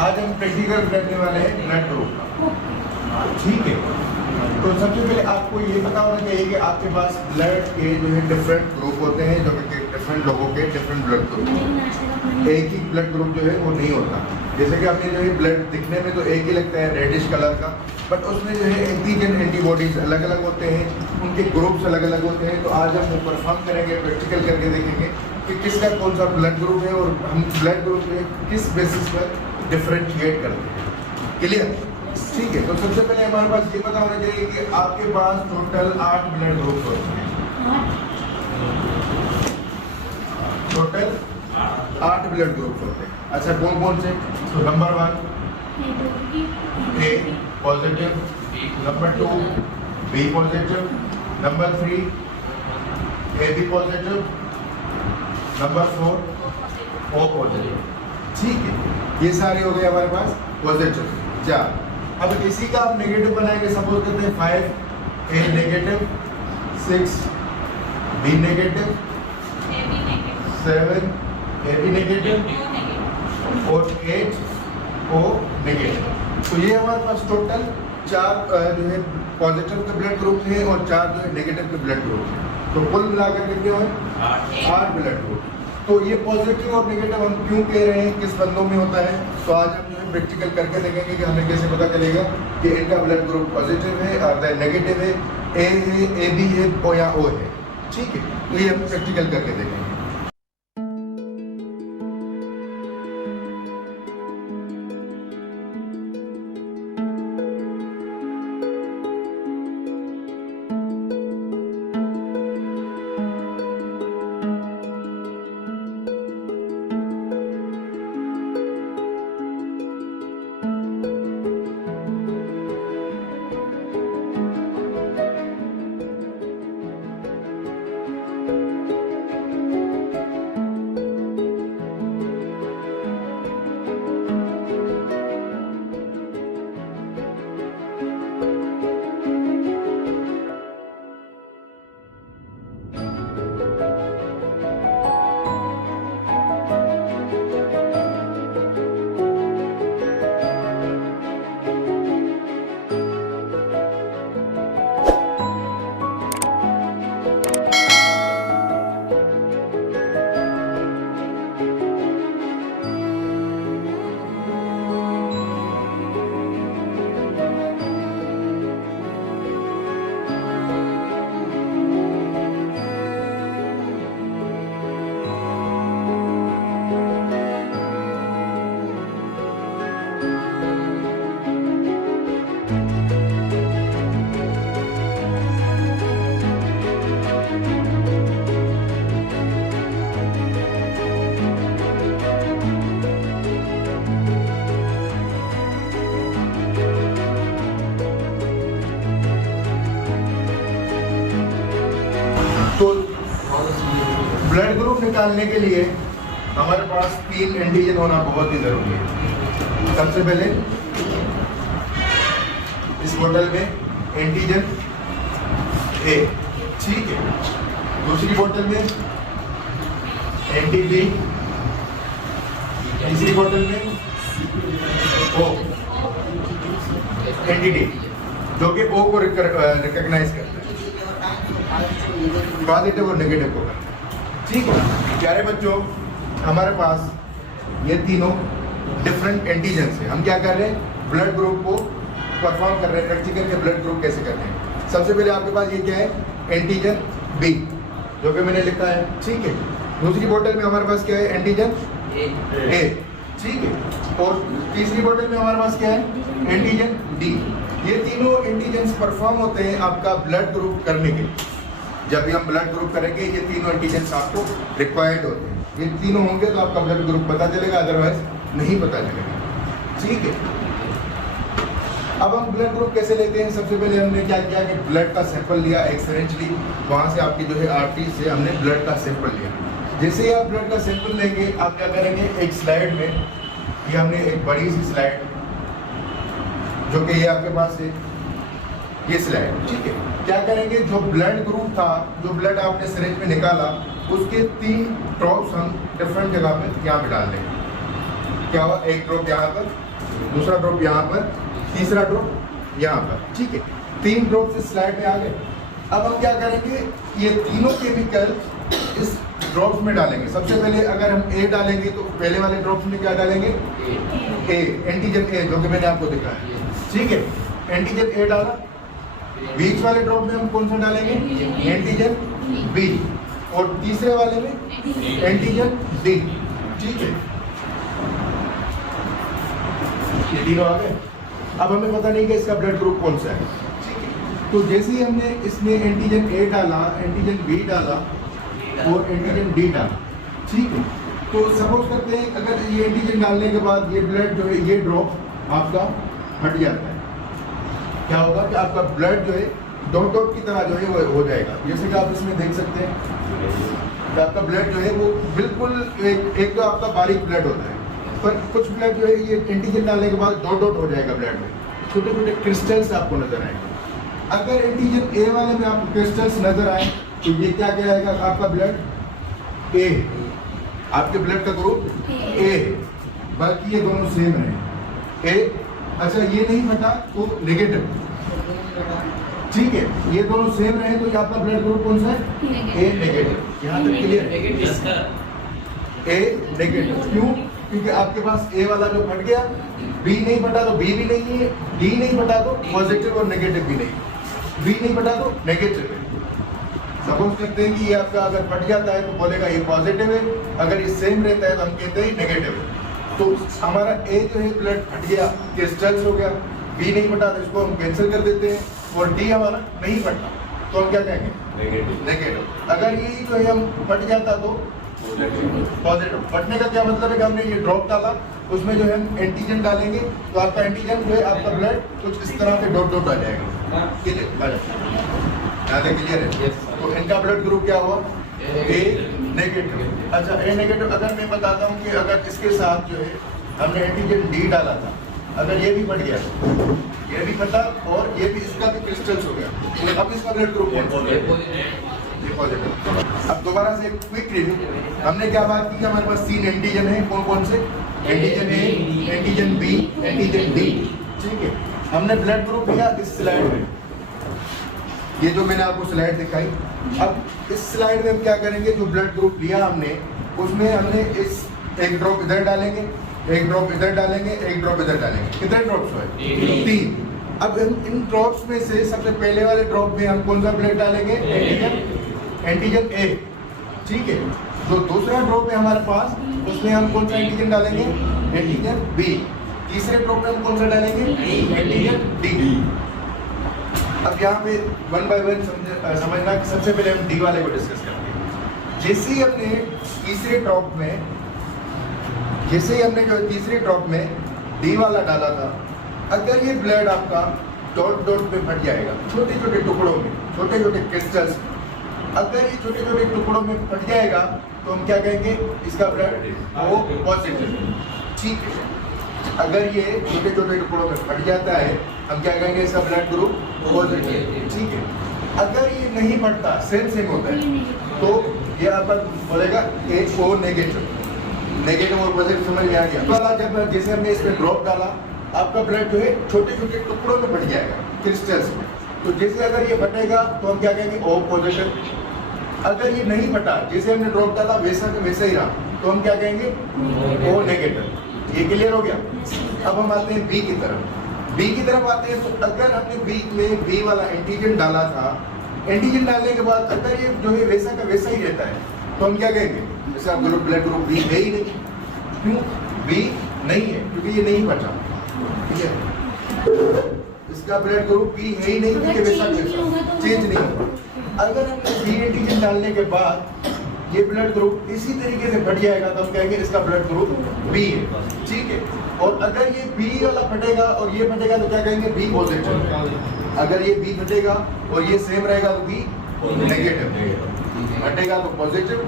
आज हम प्रैक्टिकल करने वाले हैं ब्लड ग्रुप का, ठीक है। तो सबसे पहले आपको ये पता होना चाहिए कि आपके पास ब्लड के जो है डिफरेंट ग्रुप होते हैं, जो कि डिफरेंट लोगों के डिफरेंट ब्लड ग्रुप। एक ही ब्लड ग्रुप जो है वो नहीं होता। जैसे कि आपने जो है ब्लड दिखने में तो एक ही लगता है रेडिश कलर का, बट उसमें जो है एंटीजन एंटीबॉडीज अलग अलग होते हैं, उनके ग्रुप्स अलग अलग होते हैं। तो आज हम वो परफॉर्म करेंगे, प्रैक्टिकल करके देखेंगे कि किसका कौन सा ब्लड ग्रुप है और हम ब्लड ग्रुप में किस बेसिस पर डिफरेंशिएट करते हैं। क्लियर? ठीक है। तो सबसे पहले हमारे पास ये पता होना चाहिए कि आपके पास टोटल 8 ब्लड ग्रुप होते हैं। टोटल 8 ब्लड ग्रुप होते हैं। अच्छा, कौन कौन से? तो number 1 A positive, number 2 B positive, number 3 A B positive, number 4 O positive. ठीक है, ये सारे हो गए हमारे पास पॉजिटिव। 4। अब इसी का आप नेगेटिव बनाएंगे। सपोज करते हैं 5 A negative, 6 B negative, 7 A B negative और 8 ओ नेगेटिव। तो ये हमारे पास टोटल 4 जो है पॉजिटिव के ब्लड ग्रुप हैं और 4 जो है नेगेटिव के ब्लड ग्रुप हैं। तो कुल मिलाकर कितने हुए? 8 ब्लड ग्रुप। तो ये पॉजिटिव और नेगेटिव हम क्यों कह रहे हैं, किस बंदों में होता है, तो आज हम जो है प्रैक्टिकल करके देखेंगे कि हमें कैसे पता चलेगा कि इनका ब्लड ग्रुप पॉजिटिव है और नेगेटिव है, ए है, ए बी है या ओ है। ठीक है, तो ये हम प्रैक्टिकल करके देखेंगे। तो ब्लड ग्रुप निकालने के लिए हमारे पास 3 एंटीजन होना बहुत ही जरूरी है। सबसे पहले इस बोतल में एंटीजन ए, ठीक है। दूसरी बोतल में एंटी बी, तीसरी बोतल में ओ एंटी डी, जो कि ओ को रिकॉग्नाइज करता है, पॉजिटिव और नेगेटिव को। ठीक है प्यारे बच्चों, हमारे पास ये तीनों डिफरेंट एंटीजन्स हैं। हम क्या कर रहे हैं, ब्लड ग्रुप को परफॉर्म कर रहे हैं, प्रैक्टिकल के ब्लड ग्रुप कैसे करते हैं। सबसे पहले आपके पास ये क्या है, एंटीजन बी, जो कि मैंने लिखा है, ठीक है। दूसरी बोतल में हमारे पास क्या है, एंटीजन ए, ठीक है। और तीसरी बोतल में हमारे पास क्या है, एंटीजन डी। ये तीनों एंटीजन्स परफॉर्म होते हैं आपका ब्लड ग्रुप करने के लिए। जब भी हम ब्लड ग्रुप करेंगे ये तीनों एंटीजन्स आपको रिक्वायर्ड होते हैं। ये तीनों होंगे तो आपका ब्लड ग्रुप पता चलेगा, अदरवाइज नहीं पता चलेगा। ठीक है, अब हम ब्लड ग्रुप कैसे लेते हैं। सबसे पहले हमने क्या किया कि ब्लड का सैंपल लिया, एक सिरिंज ली, वहाँ से आपकी जो है आर्टरी से हमने ब्लड का सैंपल लिया। जैसे ही आप ब्लड का सैंपल लेंगे, आप क्या करेंगे, एक स्लाइड में, ये हमने एक बड़ी सी स्लाइड, जो कि ये आपके पास है, ये स्लाइड, ठीक है। क्या करेंगे, जो ब्लड ग्रुप था, जो ब्लड आपने सिरिंज में निकाला, उसके 3 ड्रॉप्स हम डिफरेंट जगह पे यहाँ पे डाल देंगे। क्या हुआ, एक ड्रॉप यहाँ पर दूसरा ड्रॉप यहाँ पर, तीसरा ड्रॉप यहाँ पर, ठीक है। 3 ड्रॉप इस स्लाइड में आ गए। अब हम क्या करेंगे, ये तीनों केमिकल इस ड्रॉप्स में डालेंगे। सबसे पहले अगर हम ए डालेंगे तो पहले वाले ड्रॉप्स में क्या डालेंगे, ए, एंटीजन ए, जो कि मैंने आपको दिखाया, ठीक है। एंटीजन ए डाला। बीच वाले ड्रॉप में हम कौन सा डालेंगे, एंटीजन बी, और तीसरे वाले में एंटीजन डी, ठीक है। ये तीनों आ गए। अब हमें पता नहीं कि इसका ब्लड ग्रुप कौन सा है, ठीक है। तो जैसे ही हमने इसमें एंटीजन ए डाला, एंटीजन बी डाला और एंटीजन डी डाला, ठीक है। तो सपोज करते हैं अगर ये एंटीजन डालने के बाद ये ब्लड जो है, ये ड्रॉप आपका हट जाता है, क्या होगा कि आपका ब्लड जो है डॉट डॉट की तरह जो है वो हो जाएगा। जैसे कि आप इसमें देख सकते हैं कि आपका ब्लड जो है वो बिल्कुल एक तो आपका बारीक ब्लड होता है, पर कुछ ब्लड जो है ये एंटीजन डालने के बाद डॉट डॉट हो जाएगा ब्लड में, छोटे छोटे क्रिस्टल्स आपको नजर आएंगे। अगर एंटीजन ए वाले में आपको क्रिस्टल्स नजर आए तो ये क्या कहलाएगा, आपका ब्लड ए, आपके ब्लड का ग्रुप ए, बाकी ये दोनों सेम है ए। अच्छा ये नहीं फटा तो नेगेटिव, ठीक है। ये दोनों सेम रहे तो आपका ब्लड ग्रुप कौन सा है, ए नेगेटिव। यहाँ तक क्लियर, ए नेगेटिव। क्यों, क्योंकि आपके पास ए वाला जो फट गया, बी नहीं फटा तो बी भी नहीं है, डी नहीं फटा तो पॉजिटिव और नेगेटिव भी नहीं, बी नहीं फटा तो नेगेटिव है। सपोज करते हैं कि ये आपका अगर फट जाता है तो बोलेगा ये पॉजिटिव है, अगर ये सेम रहता है तो हम कहते हैं नेगेटिव है। तो हमारा ए जो है ब्लड फट गया, क्रिस्टल्स हो गया, बी नहीं फटा तो इसको हम कैंसिल कर देते हैं, और डी हमारा नहीं फटा तो हम क्या कहेंगे, नेगेटिव। अगर ये जो है हम फट जाता तो पॉजिटिव। फटने का क्या मतलब है कि हमने ये ड्रॉप डाला, उसमें जो है हम एंटीजन डालेंगे तो आपका एंटीजन जो है, आपका ब्लड कुछ इस तरह से डॉट डॉट आ जाएगा, क्लियर है। तो इनका ब्लड ग्रुप क्या हुआ, ए नेगेटिव। अच्छा ए नेगेटिव। अगर मैं बताता हूँ कि अगर इसके साथ जो है हमने एंटीजन डी डाला था, अगर ये भी फट गया, ये भी फटा और ये भी, इसका भी क्रिस्टल्स हो गया, तो अब इसका ब्लड ग्रुप ये पॉजिटिव। अब दोबारा से क्विक रिव्यू, हमने क्या बात की कि हमारे पास 3 एंटीजन है, कौन कौन से, antigen A, antigen B, antigen D, ठीक है। हमने ब्लड ग्रुप लिया इस स्लाइड में, ये जो मैंने आपको स्लाइड दिखाई। अब इस स्लाइड में हम क्या करेंगे, जो ब्लड ग्रुप लिया हमने उसमें हमने इस एक ड्रॉप इधर डालेंगे, एक ड्रॉप इधर डालेंगे, एक ड्रॉप इधर डालेंगे। कितने ड्रॉप्स हुए, 3। अब इन ड्रॉप्स में से सबसे पहले वाले ड्रॉप में हम कौन सा ब्लड डालेंगे, एंटीजन ए, ठीक है। तो दूसरा ड्रॉप है हमारे पास, उसमें हम कौन सा एंटीजन डालेंगे, एंटीजन बी। तीसरे ड्रॉप में हम कौन सा डालेंगे, एंटीजन डी। अब यहाँ पे 1 बाय 1 समझना। सबसे पहले हम डी वाले को डिस्कस करेंगे। जैसे ही हमने तीसरे ड्रॉप में, जैसे ही हमने जो तीसरे ड्रॉप में डी वाला डाला था, अगर ये ब्लड आपका डॉट डॉट पे फट जाएगा, छोटे छोटे टुकड़ों में, छोटे छोटे क्रिस्टल्स, अगर ये छोटे छोटे टुकड़ों में फट जाएगा तो हम क्या कहेंगे, इसका ब्लड वो पॉजिटिव, ठीक है। अगर ये छोटे छोटे टुकड़ों में फट जाता है हम क्या कहेंगे, इसका ब्लड ग्रुप पॉजिटिव, ठीक है। अगर ये नहीं फटता, सेम होता है, तो ये आपका बोलेगा ओ नेगेटिव। नेगेटिव और पॉजिटिव समझ में आ गया। वाला जब जैसे हमने इसमें ड्रॉप डाला, आपका ब्लड जो है छोटे छोटे टुकड़ों में फट जाएगा, क्रिस्टल्स में। तो जैसे अगर ये फटेगा तो हम क्या कहेंगे, ओ पॉजिटिव। अगर ये नहीं फटा, जैसे हमने ड्रॉप डाला वैसा ही रहा, तो हम क्या कहेंगे, ओ नेगेटिव। ये क्लियर हो गया। अब हम आते हैं बी की तरफ। बी की तरफ आते हैं तो अगर हमने बी में बी वाला एंटीजन डाला था, एंटीजन डालने के बाद अगर ये जो है वैसा का वैसा ही रहता है, तो हम क्या कहेंगे, जैसे आप ब्लड ग्रुप बी है ही नहीं। क्यों बी नहीं है, क्योंकि ये नहीं फटा, ठीक है। इसका ब्लड ग्रुप बी है ही नहीं, क्योंकि वैसा चेंज नहीं होगा। अगर हमने बी एंटीजन डालने के बाद ये ब्लड ग्रुप इसी तरीके से फट जाएगा तो हम कहेंगे इसका ब्लड ग्रुप बी है, ठीक है। और अगर ये बी वाला फटेगा और ये फटेगा तो क्या कहेंगे, बी पॉजिटिव। अगर ये बी फटेगा और ये सेम रहेगा तो बी नेगेटिव, फटेगा तो पॉजिटिव।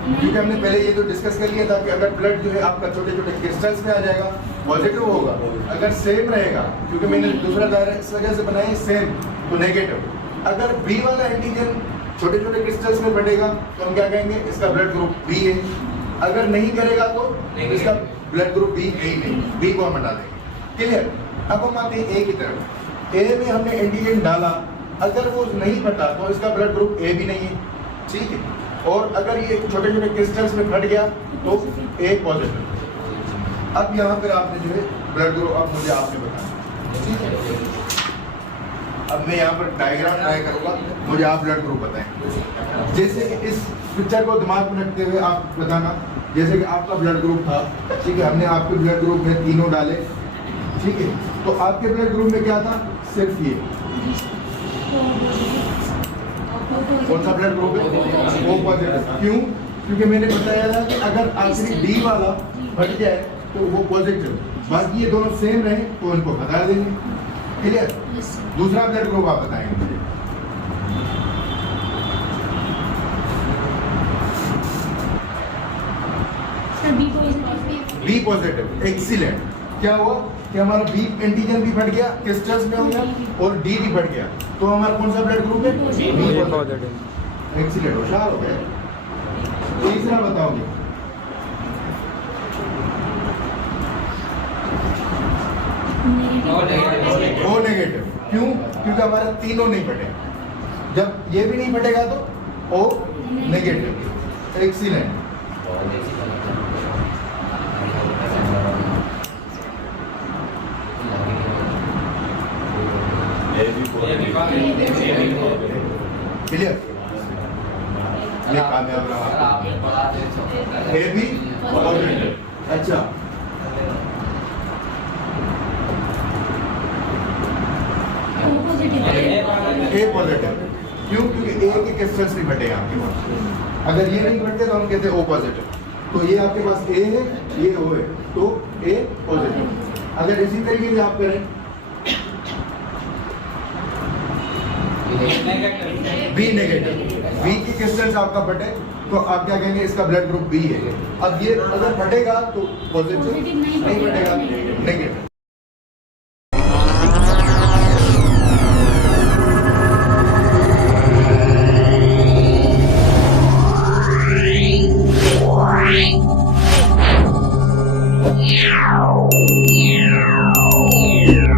क्योंकि हमने पहले ये तो डिस्कस कर लिया था कि अगर ब्लड जो है आपका छोटे छोटे क्रिस्टल्स में आ जाएगा पॉजिटिव होगा, अगर सेम रहेगा, क्योंकि मैंने दूसरा दायरा इस वजह से बनाया सेम, तो नेगेटिव। अगर बी वाला एंटीजन छोटे छोटे क्रिस्टल्स में बढ़ेगा तो हम क्या कहेंगे, इसका ब्लड ग्रुप बी है। अगर नहीं करेगा तो इसका ब्लड ग्रुप बी है ही नहीं, बी को हम हटा देंगे, क्लियर। अब हम आते हैं ए की तरफ। ए में हमने एंटीजन डाला, अगर वो नहीं फटा तो इसका ब्लड ग्रुप ए भी नहीं है, ठीक है। और अगर ये छोटे छोटे क्रिस्टल्स में फट गया तो ए पॉजिटिव। अब यहाँ पर आपने जो है ब्लड ग्रुप अब मुझे आपने बताया, ठीक है। अब मैं यहाँ पर डायग्राम ट्राई करूँगा, मुझे आप ब्लड ग्रुप बताएं। जैसे कि इस पिक्चर को दिमाग में रखते हुए आप बताना, जैसे कि आपका ब्लड ग्रुप था, ठीक है, हमने आपके ब्लड ग्रुप में तीनों डाले, ठीक है। तो आपके ब्लड ग्रुप में क्या था, सिर्फ ये कौन सा ब्लड ग्रुप है, ओ पॉजिटिव। क्यों? क्योंकि मैंने बताया था कि अगर आखिरी डी वाला फट जाए तो वो पॉजिटिव, बाकी ये दोनों सेम रहे तो उनको बता देंगे, क्लियर। दूसरा ब्लड ग्रुप आप बताएंगे मुझे। B positive, excellent. क्या हुआ कि हमारा बी एंटीजन भी फट गया, क्रिस्टल्स में हो गया, और डी भी फट गया, तो हमारा कौन सा ब्लड ग्रुप है, बी पॉजिटिव। एक्सीलेंट, होशियार हो गए। तीसरा बताओगे, ओ नेगेटिव। क्यों? क्योंकि हमारे तीनों नहीं फटे, जब ये भी नहीं फटेगा तो ओ नेगेटिव। एक्सीलेंट। क्लियर, ये कामयाब रहा। ए भी पॉजिटिव। अच्छा, ए पॉजिटिव। क्यों? क्योंकि ए के क्रिस्टल्स नहीं फटे आपके पास, अगर ये नहीं फटते तो हम कहते हैं ओ पॉजिटिव। तो ये आपके पास ए है, ये ओ है, तो ए पॉजिटिव। अगर इसी तरीके से आप करें बी नेगेटिव, बी की क्रिस्टल्स आपका फटे तो आप क्या कहेंगे, इसका ब्लड ग्रुप बी है। अब ये अगर फटेगा तो पॉजिटिव, नहीं फटेगा नेगेटिव।